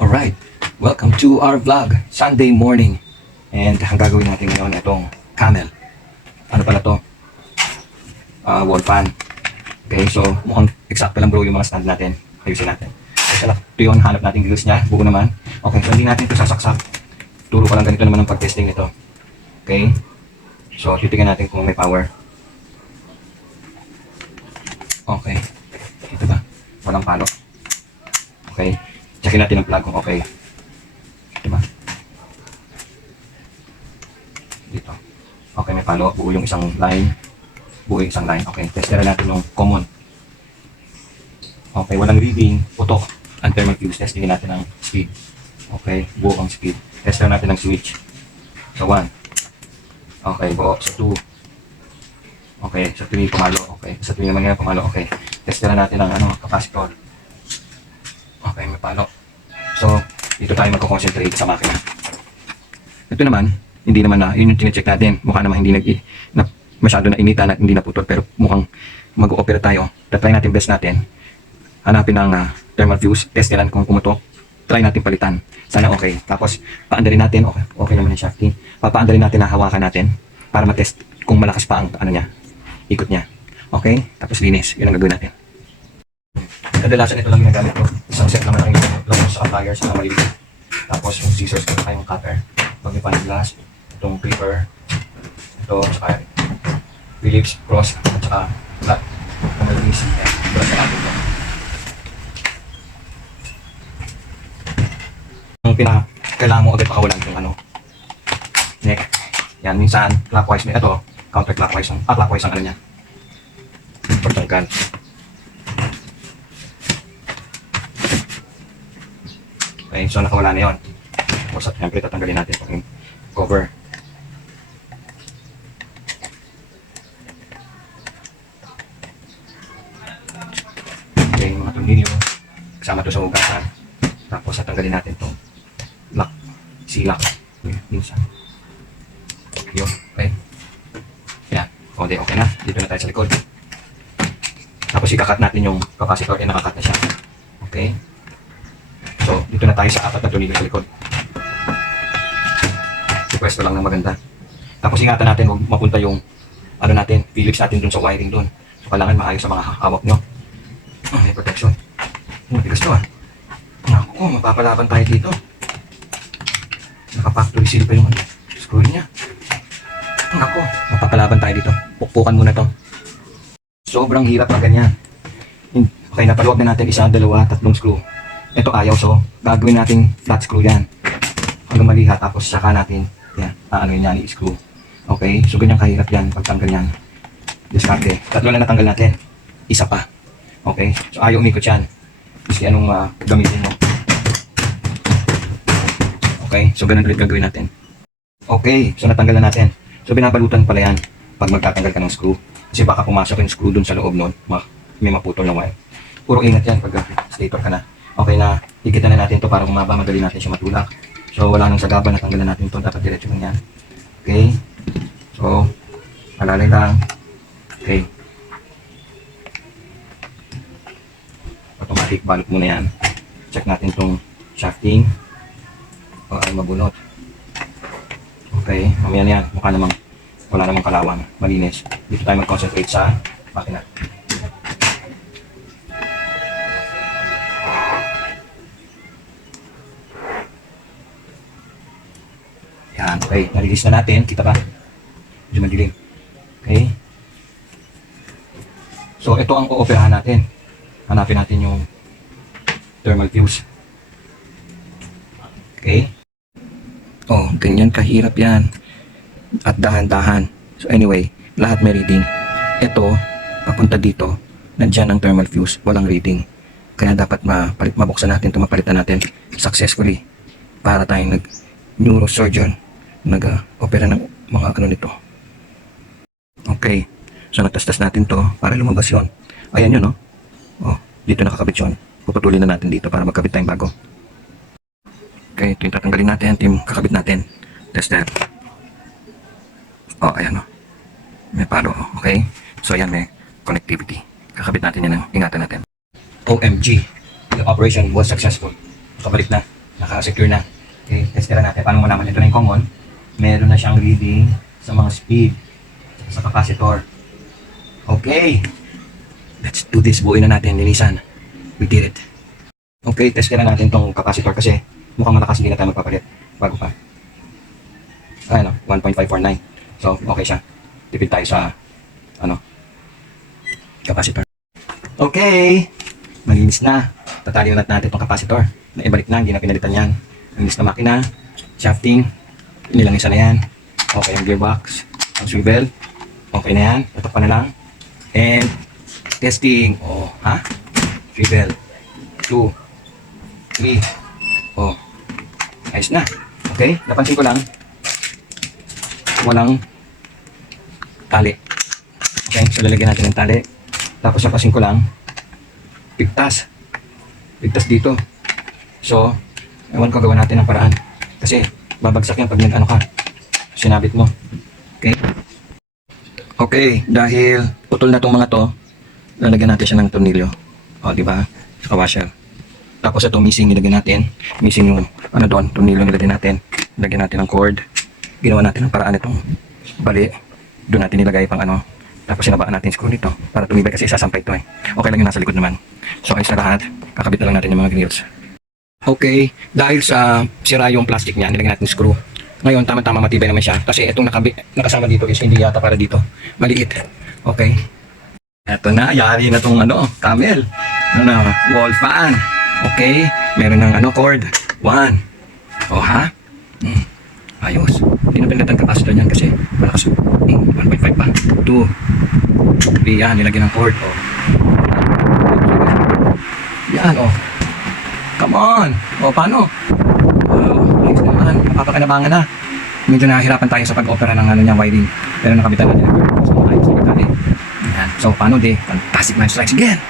Alright, welcome to our vlog, Sunday morning. And ang gagawin natin ngayon itong camel. Ano pala to? Wall fan. Okay, so mukhang eksakto lang bro yung mga stand natin. Ayusin natin. So, ito yun, hanap natin grills niya, buo naman. Okay, so hindi natin ito sasaksak. Turo ko lang ganito naman ang pag-testing nito. Okay, so titignan natin kung may power. Okay, ito ba? Walang palo. Okay, checkin natin ang plug kung okay. Diba? Dito. Okay, may palo. Buo yung isang line. Buo yung isang line. Okay, testera natin yung common. Okay, walang reading. Putok. Ang thermal fuse. Testingin natin ang speed. Okay, buo ang speed. Testera natin ang switch. So, 1. Okay, buo. Sa 2. Okay, sa 3 pumalo. Okay, sa 3 naman nga pumalo. Okay, testera natin ang capacitor. Okay, may palo. So, dito tayo magko-concentrate sa makina. Ito naman, hindi naman na, yun yung tine-check natin. Mukha naman hindi masyado na initan at hindi naputol, pero mukhang mag-o-opera tayo. Try natin best natin. Hanapin ang thermal fuse, test natin kung pumutok. Try natin palitan. Sana okay. Tapos, paandarin natin, okay naman yung shafting. Papaandarin natin na hawakan natin para matest kung malakas pa ang ikot niya. Okay? Tapos linis. Yun ang gagawin natin. Kadalasan ito lang ginagamit ko. Isang set naman ang yung sa pliers na maliliit. Tapos yung scissors ko yung cutter. Pag may pan-glass, itong paper, ito, saka Phillips, cross, at saka flat. Kung malinis, brush na natin ito. Ang kailangan mo agad pakawalan itong neck. Yan, minsan, clockwise, ito, counterclockwise, clockwise ang niya. Pagtanggal. Okay, so nakawala na yun. Tapos at siyempre tatanggalin natin yung cover. Okay, yung mga tornilyo. Kasama to sa hugasan. Tapos tatanggalin natin itong lock. C-lock. Minsan. Yun, okay. Yan. Okay na. Dito na tayo sa likod. Tapos ikakat natin yung capacitor. Nakakat na siya. Okay. So, dito na tayo sa 4 na tornilyo sa likod. Pwesto lang na maganda. Tapos ingatan natin huwag mapunta yung natin, Phillips natin dun sa wiring dun. So, kailangan maayos sa mga hawak nyo. May protection. Matigas to Naku, mapapalaban tayo dito. Naka-factory seal pa yung screw niya. Naku, mapapalaban tayo dito. Pukpukan muna to. Sobrang hirap na ganyan. Okay, napaluwag na natin 1, 2, 3 screw. Ito ayaw, so gagawin natin flat screw yan. Hanggang maliha, tapos saka natin yan, yan, i-screw. Okay, so ganyan kahirap yan, pagtanggal yan. Diskarte. 3 na natanggal natin. Isa pa. Okay, so ayaw umikot yan. Kasi anong gamitin mo. Okay, so ganun ulit gagawin natin. Okay, so natanggal na natin. So binabalutan pala yan pag magtatanggal ka ng screw. Kasi baka pumasok yung screw dun sa loob nun, may maputol na wire. Puro ingat yan pag stator ka na. Okay na, higitan na natin to para humaba, madali natin siya matulak. So wala nang sagaba, natanggalan natin to, dapat diretso lang yan. Okay, so malalay lang. Okay, automatic, balot muna yan. Check natin tong shafting o ay mabunot. Okay, mamaya na yan, mukha namang wala namang kalawang, malinis. Dito tayo mag-concentrate sa makina. Yan, okay, nalilis na natin, kita ba? Medyo madilim. Okay, so ito ang o-operahan natin. Hanapin natin yung thermal fuse. Okay, ganyan kahirap yan at dahan-dahan. So anyway, lahat may reading. Ito, papunta dito, nandyan ang thermal fuse, walang reading. Kaya dapat mabuksan natin ito, mapalitan natin successfully para tayong neurosurgeon nag-opera ng mga nito. Okay, so natastas natin to para lumabas yun. Ayan yun, dito nakakabit yun. Puputulin na natin dito para magkabit tayong bago. Okay, ito yung tatanggalin natin, ito yung kakabit natin. Tester. Ayan may palo. Okay, so ayan, may connectivity. Kakabit natin yan, ingatan natin. OMG, the operation was successful. Kabalik na. Naka-secure na. Okay, testera natin. Paano mo naman ito na yung common? Meron na siyang reading sa mga speed, sa capacitor. Okay. Let's do this. Buuin na natin, linisan. We did it. Okay, testera natin tong capacitor kasi mukhang malakas, hindi na tayo magpapalit. Bago pa. Ano, 1.549. So, okay siya. Tipid tayo sa, capacitor. Okay. Malinis na. Tatali ulit natin itong capacitor. Naibalik na, hindi na pinalitan yan. Malinis na makina. Shafting. Nilangisa na yan. Okay ang gearbox. Ang swivel. Okay na yan. Tatak pa na lang. And, testing. Oh, ha? Swivel. 2. 3. Oh. Ayos na. Okay? Napansin ko lang. Walang tali. Okay? So, lalagyan natin ng tali. Tapos, napansin ko lang. Pigtas. Pigtas dito. So, ewan ko, gawa natin ng paraan. Kasi, babagsak yan pag nag-ano ka. Sinabit mo. Okay? Okay, dahil putol na tong mga to, lalagyan natin siya ng tornilyo. O, di ba? Sa washer. Tapos ito, missing, nilagyan natin. Missing yung, doon, tornilyo nilagyan natin. Lagyan natin ng cord. Ginawa natin ang paraan itong bali. Doon natin nilagay pang Tapos sinabaan natin screw nito para tumibay kasi isasampay ito eh. Okay lang yung nasa likod naman. So, ayos na lahat. Kakabit na lang natin yung mga grills. Okay, dahil sa sira yung plastic niya, nilagyan natin screw. Ngayon, tama-tama matibay naman siya. Kasi itong nakasama dito is hindi yata para dito. Maliit. Okay. Eto na, yari na tong camel. Wall fan. Okay. Meron ng cord. 1. O ha? Ayos. Hindi na pinagatan capacitor niyan kasi malakas. 1.5 pa. 2. 3. Yan, nilagyan ng cord. O. Yan, o. Come on. O, paano? Ayos naman. Napapakinabangan na. Medyo nahihirapan tayo sa pag-opera ng niya wiring. Pero nakabitan natin. So, ayos na. So, paano di? Fantastic man strikes again.